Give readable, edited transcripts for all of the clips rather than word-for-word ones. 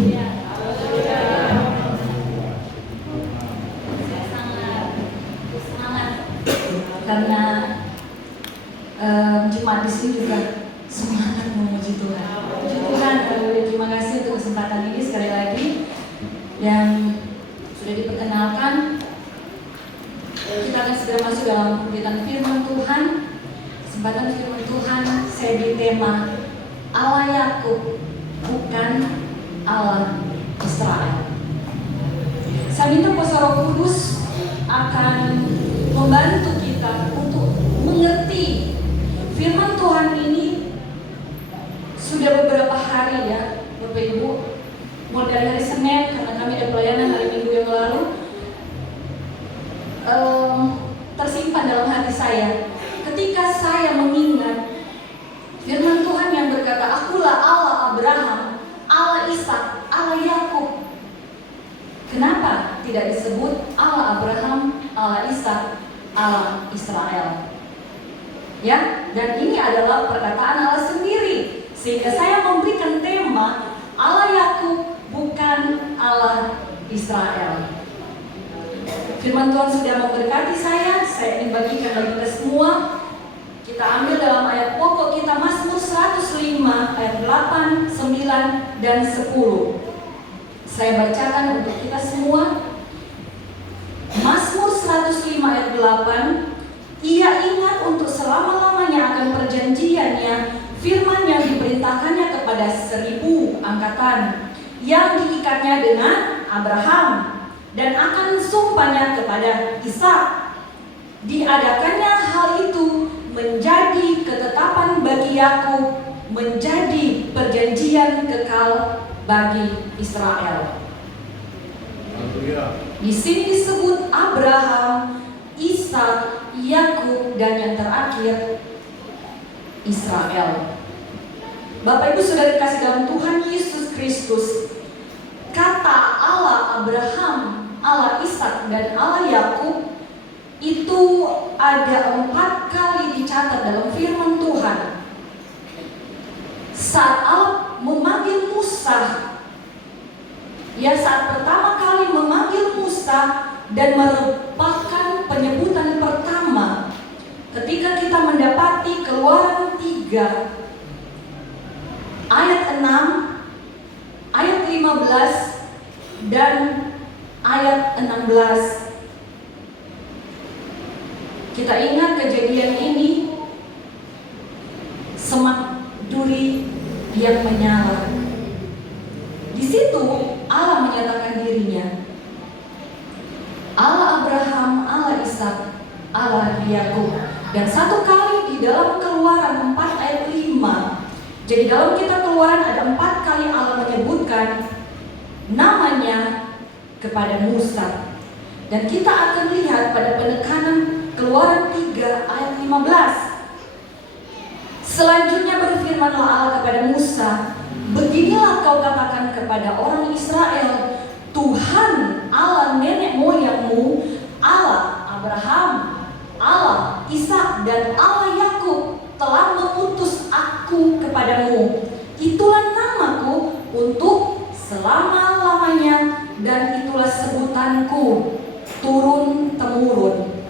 Saya sangat semangat karena jemaat di sini juga semangat memuji Tuhan. Puji Tuhan, terima kasih untuk kesempatan ini sekali lagi yang sudah diperkenalkan. Kita akan segera masuk dalam pemberitaan firman Tuhan. Kesempatan firman Tuhan saya di tema Allah Yakub bukan Allah Israel. Saya minta kuasa Roh Kudus akan membantu kita untuk mengerti firman Tuhan ini. Sudah beberapa hari ya Bapak Ibu, mulai dari hari Senin karena kami ada pelayanan hari Minggu yang lalu, tersimpan dalam hati saya ketika saya mengingat firman Tuhan yang berkata, "Akulah Allah Abraham, Allah Ishak, Allah Yakub." Kenapa tidak disebut Allah Abraham, Allah Ishak, Allah Israel? Ya, dan ini adalah perkataan Allah sendiri. Sehingga saya memberikan tema Allah Yakub bukan Allah Israel. Firman Tuhan sudah memberkati saya ingin bagikan bagi kita semua. Kita ambil dalam ayat pokok kita Mazmur 105 ayat 8, 9, dan 10. Saya bacakan untuk kita semua. Mazmur 105 ayat 8. Ia ingat untuk selama-lamanya akan perjanjiannya, firman yang diperintahkannya kepada 1000 angkatan, yang diikatnya dengan Abraham, dan akan sumpahnya kepada Ishak. Diadakannya hal itu menjadi ketetapan bagi Yakub, menjadi perjanjian kekal bagi Israel. Di sini disebut Abraham, Ishak, Yakub, dan yang terakhir Israel. Bapak Ibu sudah dikasih dalam Tuhan Yesus Kristus, kata Allah Abraham, Allah Ishak, dan Allah Yakub itu ada 4 kali dicatat dalam firman Tuhan. Saat Allah memanggil Musa, ya saat pertama kali memanggil Musa dan merupakan penyebutan pertama ketika kita mendapati Keluaran 3 ayat 6, ayat 15, dan ayat 16. Kita ingat kejadian ini, semak duri yang menyala. Di situ Allah menyatakan dirinya, Allah Abraham, Allah Ishak, Allah Yakub. Dan satu kali di dalam Keluaran 4 ayat 5. Jadi dalam kitab Keluaran ada 4 kali Allah menyebutkan namanya kepada Musa. Dan kita akan lihat pada penekanan Keluaran 3 ayat 15. Selanjutnya berfirmanlah Allah kepada Musa, beginilah kau katakan kepada orang Israel, Tuhan Allah nenek moyangmu, Allah Abraham, Allah Ishak, dan Allah Yakub telah mengutus aku kepadamu. Itulah namaku untuk selama-lamanya, dan itulah sebutanku turun-temurun.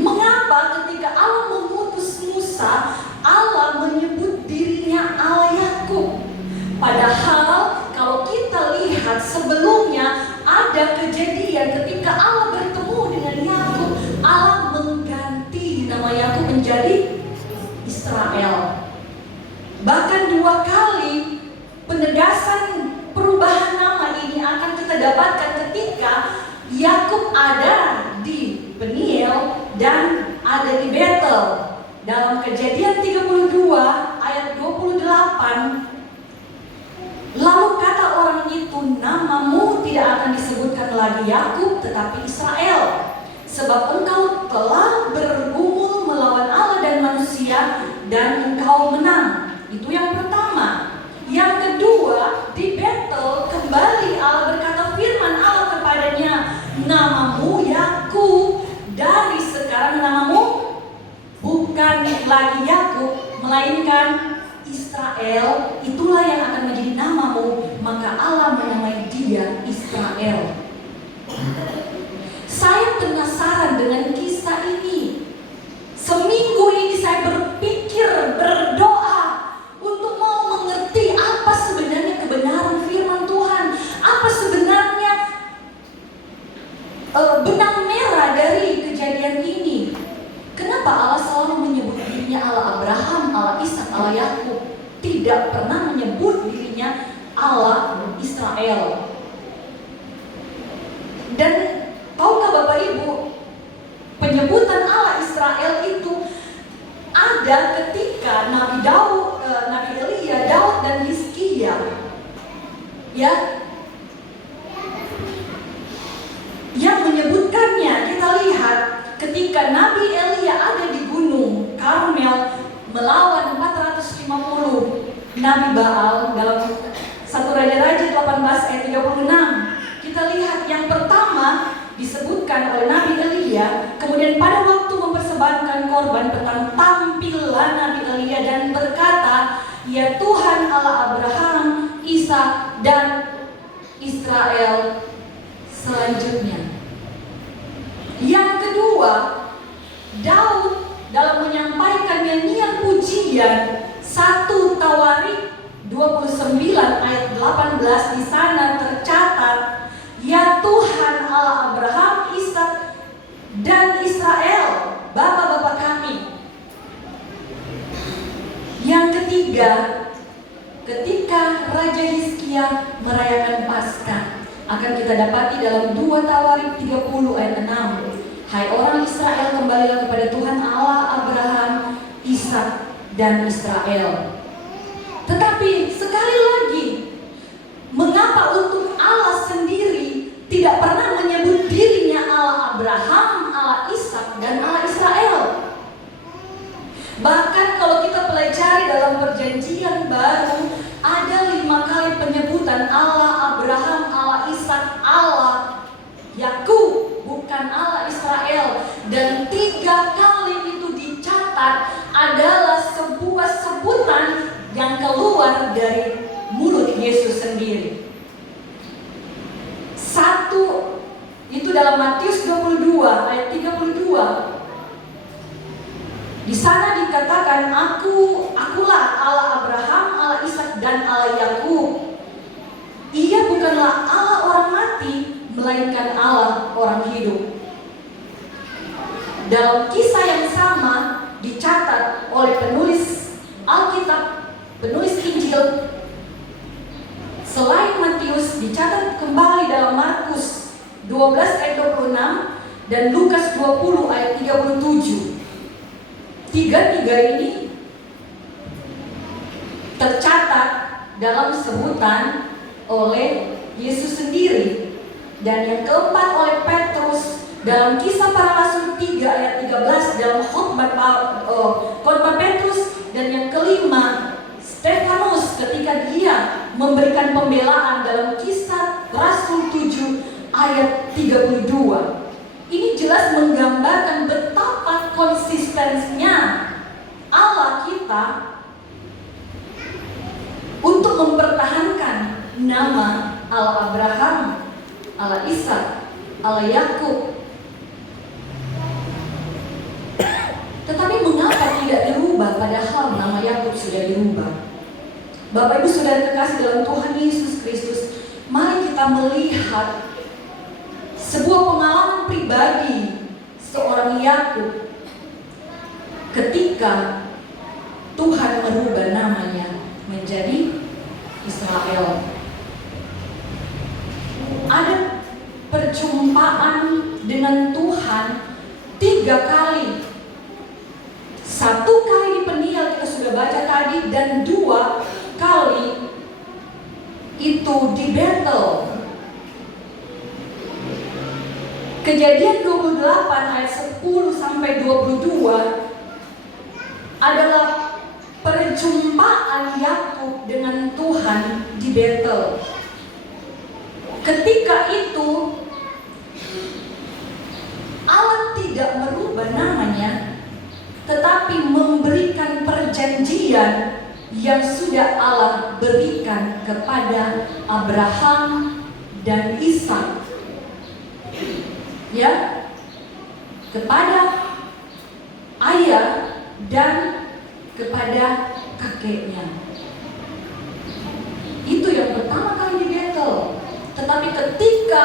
Mengapa ketika Allah mengutus Musa, Allah menyebut dirinya Allah Yakub? Padahal kalau kita lihat sebelumnya ada kejadian ketika Allah bertemu dengan Yakub, Allah mengganti nama Yakub menjadi Israel. Bahkan 2 kali penegasan perubahan nama ini akan kita dapatkan ketika Yakub ada di Peniel dan ada di Betel. Dalam Kejadian 32 ayat 28, lalu kata orang itu, namamu tidak akan disebutkan lagi Yakub tetapi Israel, sebab engkau telah bergumul melawan Allah dan manusia dan engkau menang. Itu yang pertama. Yang kedua, di Betel kembali Allah berkata firman Allah kepadanya, namamu Yakub, dari sekarang namamu bukan lagi Yakub melainkan Israel. Itulah yang akan menjadi Israel. Saya penasaran dengan kisah ini. Seminggu ini saya berpikir, berdoa untuk mau mengerti apa sebenarnya kebenaran firman Tuhan, apa sebenarnya benang merah dari kejadian ini. Kenapa Allah selalu menyebut dirinya Allah Abraham, Allah Ishak, Allah Yakub, tidak pernah menyebut dirinya Allah Israel? Dan tahukah Bapak Ibu, penyebutan Allah Israel itu ada ketika Nabi Daud, Nabi Elia, Daud dan Hizkia, ya, yang menyebutkannya. Kita lihat ketika Nabi Elia ada di Gunung Karmel melawan 450 Nabi Baal dalam 1 Raja-Raja 18 ayat 36. Kita lihat yang pertama disebutkan oleh Nabi Elia, kemudian pada waktu mempersembahkan korban petang, tampillah Nabi Elia dan berkata, ya Tuhan Allah Abraham, Ishak dan Israel. Selanjutnya, yang kedua, Daud dalam menyampaikan nyanyian pujian 1 Tawarik 29 ayat 18, di sana tercatat, ya Tuhan Allah Abraham, Ishak dan Israel, bapa-bapa kami. Yang ketiga, ketika Raja Hizkia merayakan Paskah, akan kita dapati dalam 2 Tawarik 30 ayat 6. Hai orang Israel, kembalilah kepada Tuhan Allah Abraham, Ishak dan Israel. Tetapi sekali lagi, mengapa untuk Allah sendiri tidak pernah menyebut dirinya Allah Abraham, Allah Ishak dan Allah Israel? Bahkan kalau kita pelajari dalam perjanjian baru, ada 5 kali penyebutan Allah Abraham, Allah Ishak, Allah Yakub, bukan Allah Israel. Dan 3 kali itu dicatat adalah sebuah sebutan yang keluar dari mulut Yesus sendiri. Satu itu dalam Matius 22 ayat 32. Di sana dikatakan, akulah Allah Abraham, Allah Ishak dan Allah Yakub. Ia bukanlah Allah orang mati, melainkan Allah orang hidup. Dalam kisah yang sama dicatat oleh penulis Alkitab, penulis Injil, selain Matius, dicatat kembali dalam Markus 12 ayat 26 dan Lukas 20 ayat 37. Tiga-tiga ini tercatat dalam sebutan oleh Yesus sendiri. Dan yang keempat oleh Petrus dalam Kisah Para Rasul 3 ayat 13 dalam khotbah Petrus. Dan yang kelima, Stefanus ketika dia memberikan pembelaan dalam Kisah Rasul 7 ayat 32. Ini jelas menggambarkan betapa konsistensinya Allah kita untuk mempertahankan nama Allah Abraham, Allah Ishak, Allah Yakub. Tetapi mengapa tidak dirubah padahal nama Yakub sudah dirubah? Bapak Ibu Saudara terkasih dalam Tuhan Yesus Kristus, mari kita melihat sebuah pengalaman pribadi seorang Yakub ketika Tuhan merubah namanya menjadi Israel. Ada perjumpaan dengan Tuhan 3 kali. 1 kali di Peniel kita sudah baca tadi, dan 2 kali itu di Betel. Kejadian 28 ayat 10 sampai 22 adalah perjumpaan Yakub dengan Tuhan di Betel. Ketika itu Allah tidak merubah namanya, tetapi memberikan perjanjian yang sudah Allah berikan kepada Abraham dan Ishak, ya, kepada ayah dan kepada kakeknya. Itu yang pertama kali di Betel. Tetapi ketika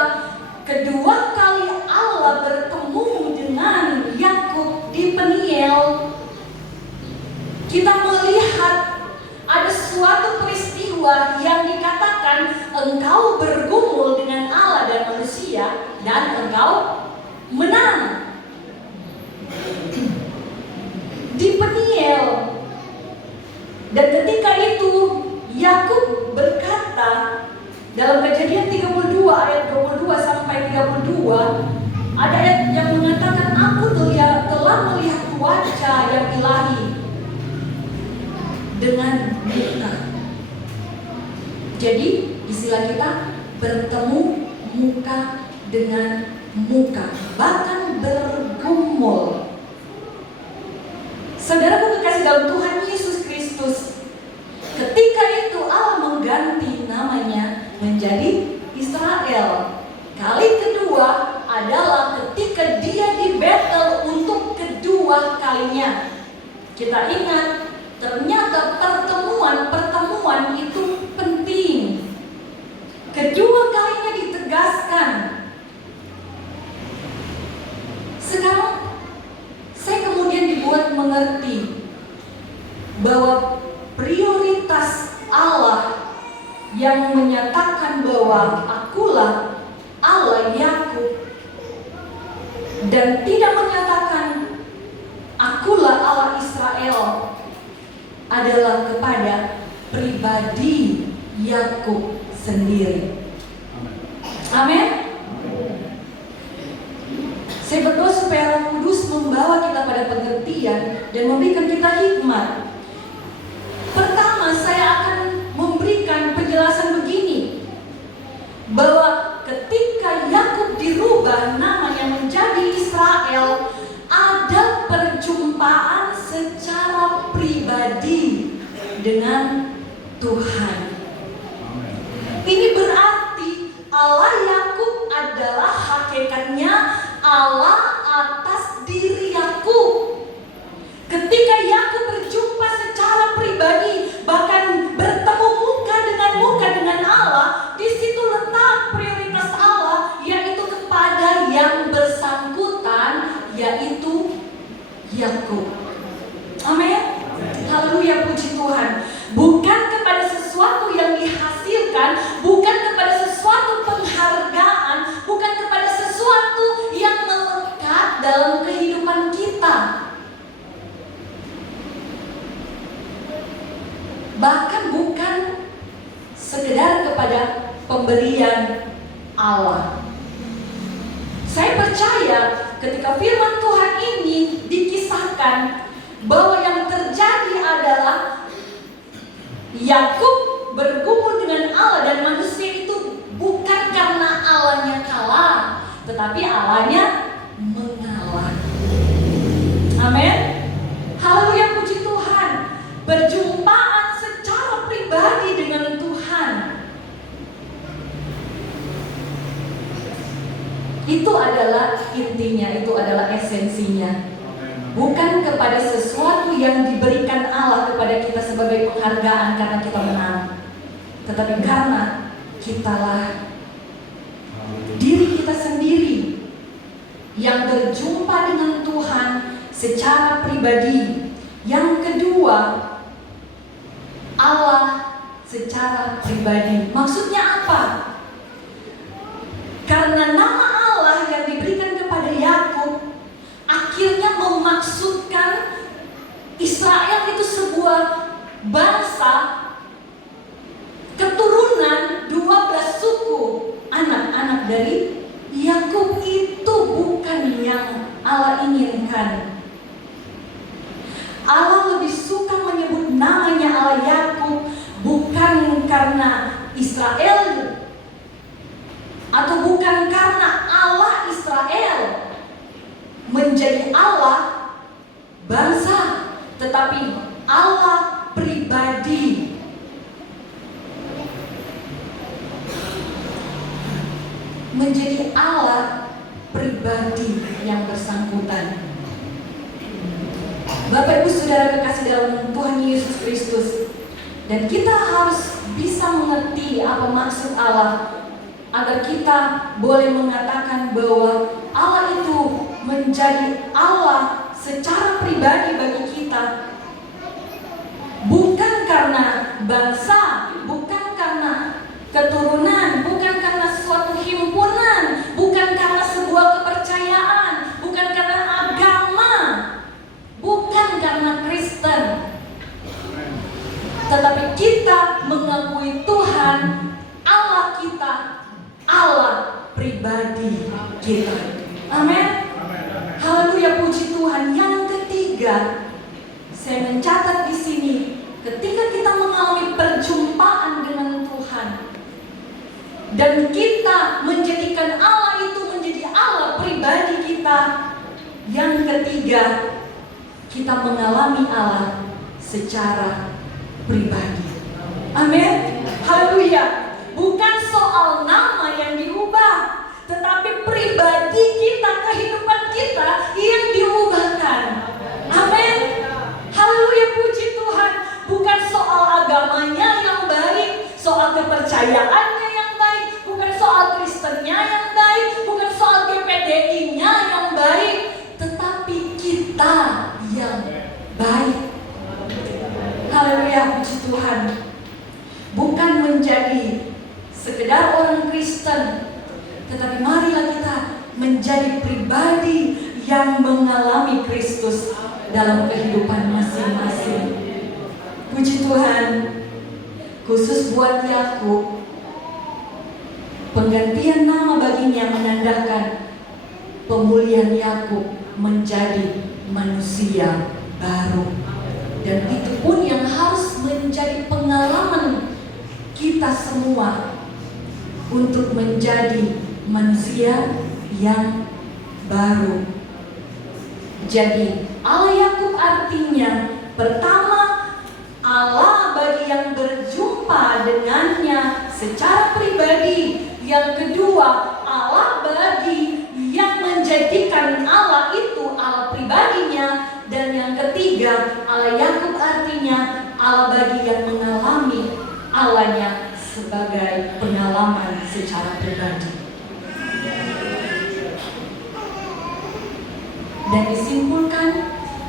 kedua kali Allah bertemu dengan Yakub di Peniel, kita melihat ada suatu peristiwa yang dikatakan engkau bergumul dengan Allah dan manusia dan engkau menang. Di Peniel. Dan ketika itu Yakub berkata dalam Kejadian 32 ayat 22 sampai 32, ada ayat yang mengatakan aku telah melihat wajah yang ilahi dengan muka. Jadi istilah kita bertemu muka dengan muka, bahkan bergumul. Saudaraku kekasih dalam Tuhan Yesus Kristus, ketika itu Allah mengganti namanya menjadi Israel. Kali kedua adalah ketika dia di Betel untuk kedua kalinya. Kita ingat, ternyata pertemuan itu penting. Kedua kalinya ditegaskan. Sekarang saya kemudian dibuat mengerti bahwa prioritas Allah yang menyatakan bahwa akulah Allah Yakub dan tidak menyatakan akulah Allah Israel adalah kepada pribadi Yakub sendiri. Amin. Saya berdoa supaya Roh Kudus membawa kita pada pengertian dan memberikan kita hikmat. Pertama, saya akan memberikan penjelasan begini, bahwa ketika Yakub dirubah namanya menjadi Israel, ada perjumpaan secara pribadi dengan Tuhan. Ini berarti Allah Yakub adalah hakikatnya Allah atas diri Yakub. Ketika Yakub berjumpa secara pribadi, bahkan bertemu muka dengan Allah, di situ letak prioritas Allah, yaitu kepada yang bersangkutan, yaitu Yakub. Amin. Haleluya, puji Tuhan. Bukan kepada sesuatu yang dihasilkan, bukan kepada sesuatu penghargaan, bukan kepada sesuatu yang melekat dalam kehidupan kita. Bahkan bukan sekedar kepada pemberian Allah. Saya percaya ketika firman Tuhan ini dikisahkan bahwa yang terjadi adalah Yakub bergumul dengan Allah dan manusia itu bukan karena Allahnya kalah, tetapi Allahnya mengalah. Amin. Haleluya, puji Tuhan. Perjumpaan secara pribadi dengan Tuhan, itu adalah intinya, itu adalah esensinya. Bukan kepada sesuatu yang diberikan Allah kepada kita sebagai penghargaan karena kita menang, tetapi karena kitalah diri kita sendiri yang berjumpa dengan Tuhan secara pribadi. Yang kedua, Allah secara pribadi. Maksudnya apa? Karena nama Allah yang diberikan kepada Yakub akhirnya memaksudkan Israel itu sebuah bangsa keturunan 12 suku anak-anak dari Yakub. Itu bukan yang Allah inginkan. Allah lebih suka menyebut namanya Allah Yakub bukan karena Israel atau bukan karena Allah Israel menjadi Allah bangsa, tetapi Allah pribadi. menjadi Allah pribadi yang bersangkutan. Bapak Ibu Saudara kekasih dalam Tuhan Yesus Kristus, dan kita harus bisa mengerti apa maksud Allah agar kita boleh mengatakan bahwa Allah itu menjadi Allah secara pribadi bagi kita, bukan karena bangsa, bukan karena keturunan, bukan karena suatu himpunan, bukan karena sebuah kepercayaan, bukan karena agama, bukan karena Kristen, tetapi kita mengakui Tuhan Allah kita, Allah pribadi kita. Amin. Haleluya, puji Tuhan. Yang ketiga, saya mencatat di sini, ketika kita mengalami perjumpaan dengan Tuhan dan kita menjadikan Allah itu menjadi Allah pribadi kita, yang ketiga, kita mengalami Allah secara pribadi. Amin. Haleluya. Bukan soal nama yang diubah, tetapi pribadi kita, kehidupan kita yang diubahkan. Amin. Haleluya, puji Tuhan. Bukan soal agamanya yang baik, soal kepercayaannya yang baik, bukan soal Kristennya yang baik, bukan soal GPDI-nya yang baik, tetapi kita yang baik. Haleluya, puji Tuhan. Bukan menjadi sekedar orang Kristen, tetapi marilah kita menjadi pribadi yang mengalami Kristus dalam kehidupan masing-masing. Puji Tuhan. Khusus buat Yakub, penggantian nama baginya menandakan pemulihan Yakub menjadi manusia baru. Dan itu pun yang harus menjadi pengalaman kita semua untuk menjadi manusia yang baru. Jadi Allah Yakub artinya pertama, Allah bagi yang berjumpa dengannya secara pribadi. Yang kedua, Allah bagi yang menjadikan Allah itu Allah pribadinya. Dan yang ketiga, Allah Yakub artinya Allah bagi yang mengalami Allahnya sebagai pengalaman secara pribadi. Dan disimpulkan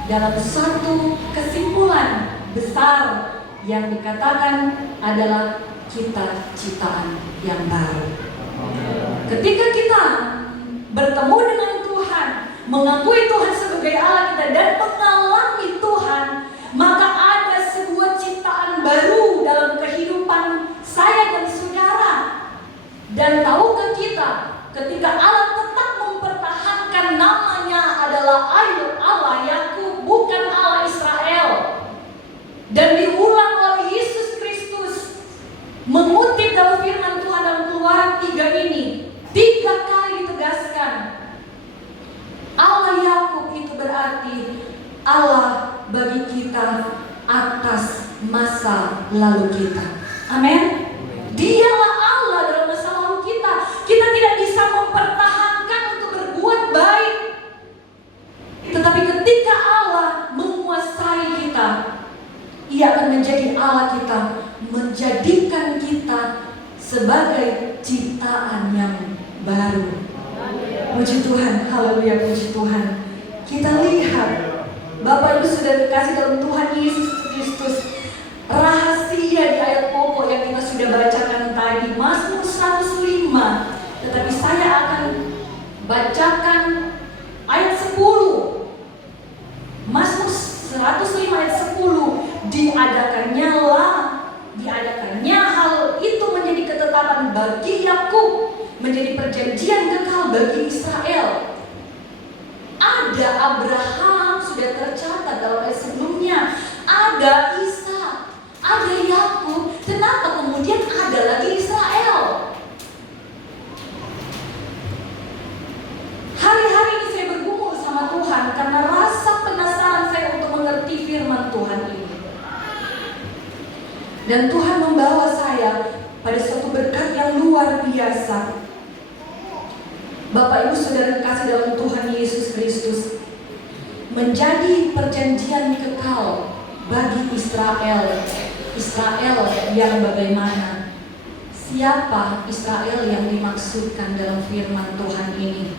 dalam satu kesimpulan besar yang dikatakan adalah kita ciptaan yang baru. Ketika kita bertemu dengan Tuhan, mengakui Tuhan sebagai Allah kita dan mengalami Tuhan, maka ada sebuah ciptaan baru dalam kehidupan saya dan saudara. Dan tahukah kita, ketika Allah tetap mempertahankan namanya adalah Allah Yakub, bukan Allah Israel. Dan diulang oleh Yesus Kristus mengutip dalam firman Tuhan dalam Keluaran 3 ini, 3 kali ditegaskan Allah Yakub itu berarti Allah bagi kita atas masa lalu kita. Amin. Dialah Allah dalam masa lalu kita. Kita tidak bisa mempertahankan untuk berbuat baik, tetapi ketika Allah menguasai kita, Ia akan menjadi Allah kita, menjadikan kita sebagai ciptaan yang baru. Puji Tuhan, haleluya, puji Tuhan. Kita lihat, Bapak Ibu sudah dikasih dalam Tuhan Yesus Kristus, rahasia di ayat pokok yang kita sudah bacakan tadi, Mazmur 105. Tetapi saya akan bacakan ayat 10. Mazmur 105 ayat 10. Diadakannya hal itu menjadi ketetapan bagi Yakub, menjadi perjanjian kekal bagi Israel. Ada Abraham, sudah tercatat dalam ayat sebelumnya. Ada Isa, ada Yakub. Kenapa kemudian ada lagi Israel? Hari-hari ini saya bergumul sama Tuhan karena rasa penasaran saya untuk mengerti firman Tuhan ini. Dan Tuhan membawa saya pada suatu berkat yang luar biasa. Bapak Ibu Saudara kasih dalam Tuhan Yesus Kristus, menjadi perjanjian kekal bagi Israel. Israel yang bagaimana? Siapa Israel yang dimaksudkan dalam firman Tuhan ini?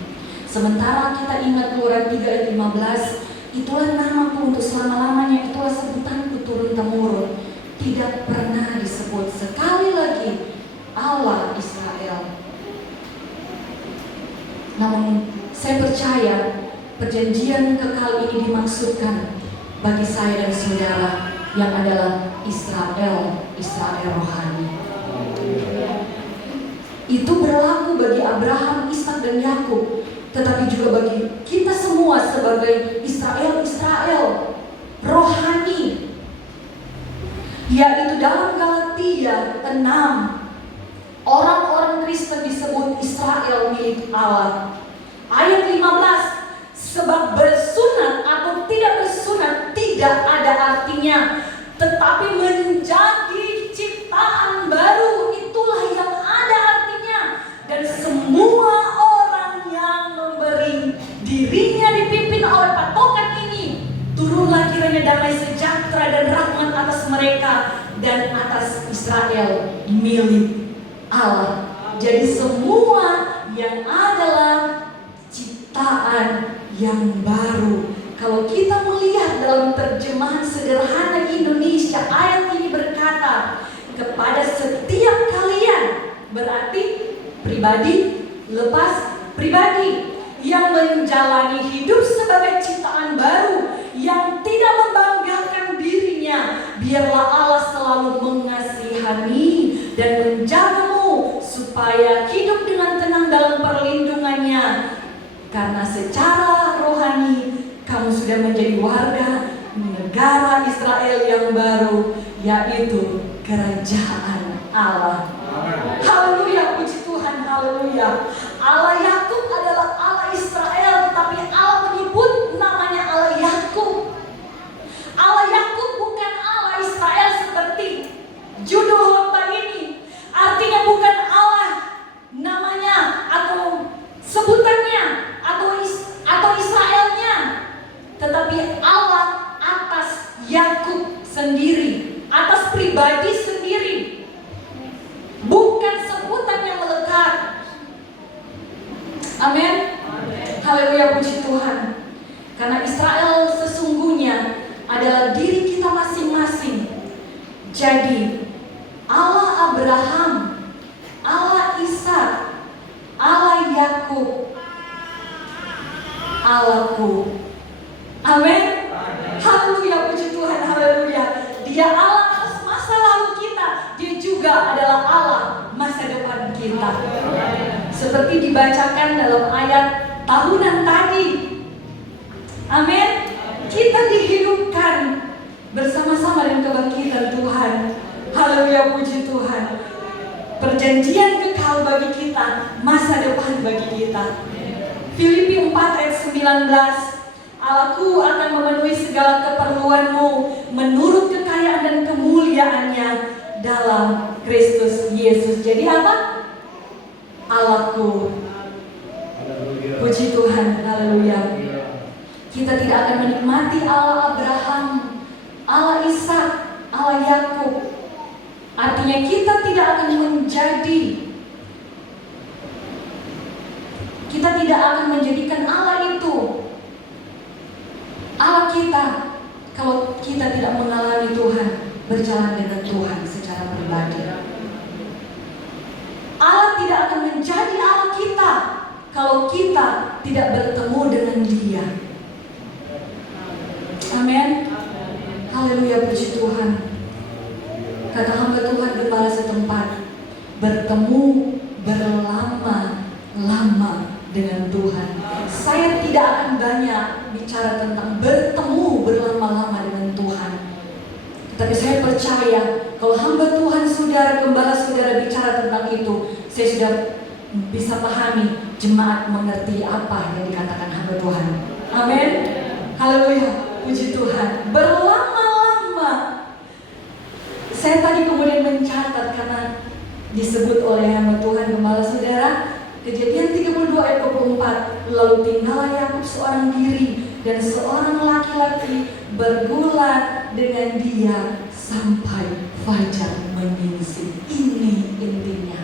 Sementara kita ingat Keluaran 3 ayat 15, itulah namaku untuk selama-lamanya, itulah sebutanku turun-temurun. Tidak pernah disebut sekali lagi Allah Israel. Namun saya percaya perjanjian kekal ini dimaksudkan bagi saya dan saudara yang adalah Israel rohani. Itu berlaku bagi Abraham, Ishak dan Yakub, tetapi juga bagi kita semua sebagai Israel rohani. Yaitu dalam Galatia 6, orang-orang Kristen disebut Israel milik Allah. Ayat 15, sebab bersunat atau tidak bersunat tidak ada artinya, tetapi menjadi ciptaan baru itulah yang ada artinya. Dan semua orang yang memberi dirinya dipimpin oleh patokan ini, turunlah kiranya damai sejahtera dan rahmat atas mereka dan atas Israel milik Allah. Jadi semua yang adalah ciptaan yang baru. Kalau kita melihat dalam terjemahan sederhana Indonesia, ayat ini berkata, kepada setiap kalian, berarti pribadi lepas pribadi, yang menjalani hidup sebagai ciptaan baru, yang tidak membanggakan dirinya, biarlah Allah selalu mengasihani dan menjagamu supaya hidup dengan tenang dalam perlindungannya. Karena secara rohani kamu sudah menjadi warga negara Israel yang baru, yaitu kerajaan Allah. Haleluya, puji Tuhan, haleluya. Allah Yakub adalah Allah Israel, tetapi Allah menyebut namanya Allah Yakub. Allah Yakub bukan Allah Israel seperti judul khotbah ini. Artinya bukan Allah namanya atau sebutannya atau Israelnya, tetapi Allah atas Yakub sendiri, atas pribadi sendiri, bukan sebutan yang melekat. Amin. Haleluya, puji Tuhan. Karena Israel sesungguhnya adalah diri kita masing-masing. Jadi Allah Abraham, Allah Ishak, Allah Yakub, Allahku. Amin. Haleluya, puji Tuhan, haleluya. Dia Allah atas masa lalu kita, dia juga adalah Allah masa depan kita. Seperti dibacakan dalam ayat tahunan tadi. Amin. Kita dihidupkan bersama-sama dengan kebangkitan Tuhan. Haleluya, puji Tuhan. Perjanjian kekal bagi kita, masa depan bagi kita. Filipi 4 ayat 19, Allahku akan memenuhi segala keperluanmu menurut kekayaan dan kemuliaannya dalam Kristus Yesus. Jadi apa? Allahku. Puji Tuhan, haleluya. Kita tidak akan menikmati Allah Abraham, Allah Ishak, Allah Yakub. Artinya kita tidak akan kita tidak akan menjadikan Allah itu Allah kita kalau kita tidak mengalami Tuhan, berjalan dengan Tuhan secara pribadi. Allah tidak akan menjadi Allah kita kalau kita tidak bertemu dengan Dia. Amin. Haleluya, puji Tuhan. Kata hamba Tuhan gembala setempat, bertemu berlama-lama dengan Tuhan. Saya tidak akan banyak bicara tentang bertemu berlama-lama dengan Tuhan. Tapi saya percaya kalau hamba Tuhan saudara, gembala saudara bicara tentang itu, saya sudah bisa pahami, jemaat mengerti apa yang dikatakan hamba Tuhan. Amin. Haleluya, puji Tuhan. Berlama-lama. Saya tadi kemudian mencatat karena disebut oleh hamba Tuhan gembala saudara, Kejadian 32 ayat 24. Lalu tinggallah Yakub seorang diri, dan seorang laki-laki bergulat dengan dia sampai fajar menyingsing. Ini intinya.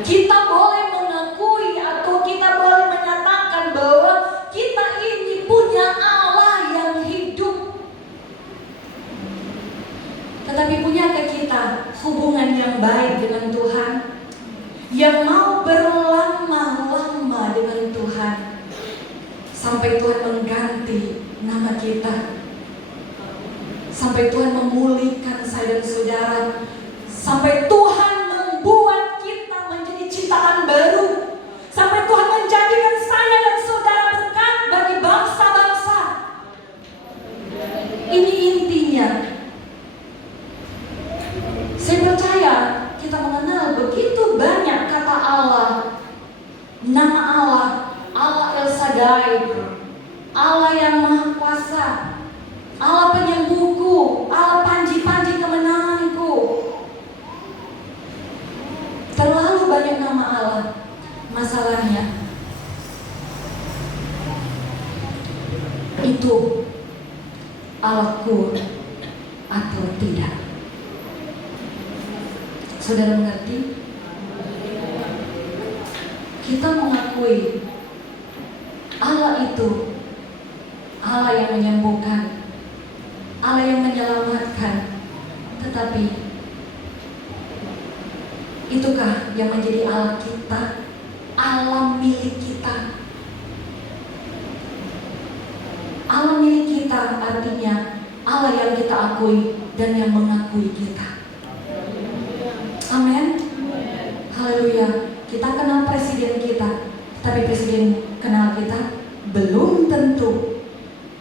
Kita boleh mengakui atau kita boleh menyatakan bahwa kita ini punya Allah yang hidup. Tetapi punyakah kita hubungan yang baik dengan Tuhan? Yang mau berlama-lama dengan Tuhan sampai Tuhan mengganti nama kita, sampai Tuhan memulihkan saya dan saudara, sampai Tuhan membuat kita menjadi ciptaan baru, sampai Tuhan menjadikan saya dan saudara berkat bagi bangsa-bangsa. Ini intinya. Saya percaya kita mengenal begitu banyak kata Allah, nama Allah, Allah El Shaddai, Allah yang Maha Kuasa, Allah penyembuhku, Allah panji-panji kemenanganku. Terlalu banyak nama Allah. Masalahnya itu Allahku atau tidak. Saudara mengerti? Kita mengakui Allah itu Allah yang menyembuhkan, Allah yang menyelamatkan. Tetapi itukah yang menjadi Allah kita, Allah milik kita? Allah milik kita artinya Allah yang kita akui dan yang mengakui kita. Amin. Haleluya. Kita kenal presiden kita, tapi presiden kenal kita belum tentu.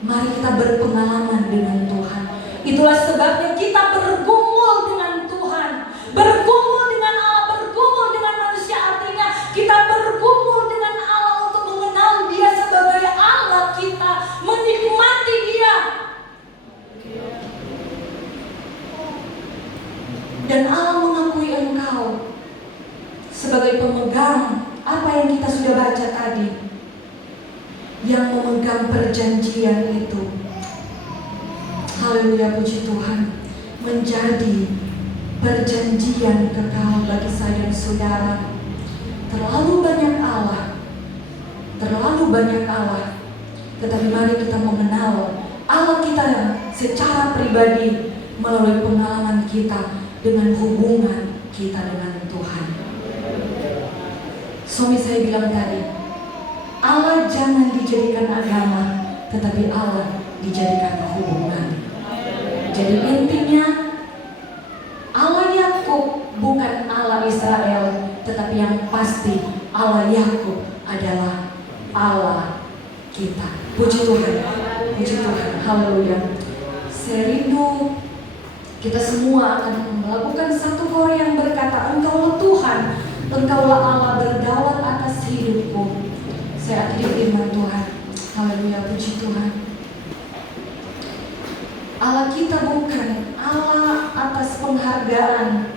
Mari kita berpengalaman dengan Tuhan. Itulah sebabnya kita bergumul dengan Tuhan, bergumul dengan Allah, bergumul dengan manusia. Artinya kita bergumul dengan Allah untuk mengenal Dia sebagai Allah kita, menikmati Dia. Dan Allah mengakui engkau sebagai pemegang apa yang kita sudah baca tadi, yang memegang perjanjian itu. Haleluya, puji Tuhan. Menjadi perjanjian kekal bagi saya dan saudara. Terlalu banyak Allah, terlalu banyak Allah. Tetapi mari kita mengenal Allah kita secara pribadi melalui pengalaman kita dengan hubungan kita dengan Tuhan. Suami saya bilang tadi, Allah jangan dijadikan agama, tetapi Allah dijadikan hubungan. Jadi intinya Allah Yakub bukan Allah Israel, tetapi yang pasti Allah Yakub adalah Allah kita. Puji Tuhan, puji Tuhan, haleluya. Saya rindu kita semua akan melakukan satu kor yang berkata, Engkaulah Tuhan, Engkaulah Allah berdaulat atas hidupku. Saya akhiri firman Tuhan. Haleluya, puji Tuhan. Allah kita bukan Allah atas penghargaan.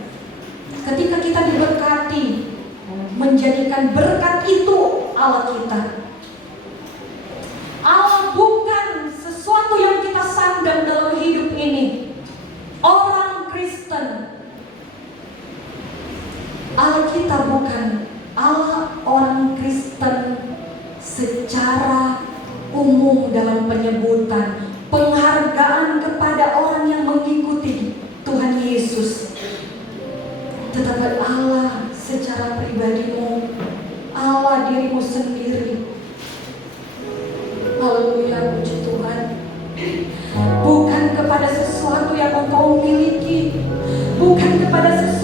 Ketika kita diberkati, menjadikan berkat itu Allah kita. Allah bukan sesuatu yang kita sandang dalam hidup ini. Orang Kristen, Allah kita bukan Allah orang Kristen secara umum dalam penyebutan penghargaan kepada orang yang mengikuti Tuhan Yesus. Tetapi Allah secara pribadimu, Allah dirimu sendiri. Haleluya, puji Tuhan. Bukan kepada sesuatu yang engkau miliki, bukan kepada sesuatu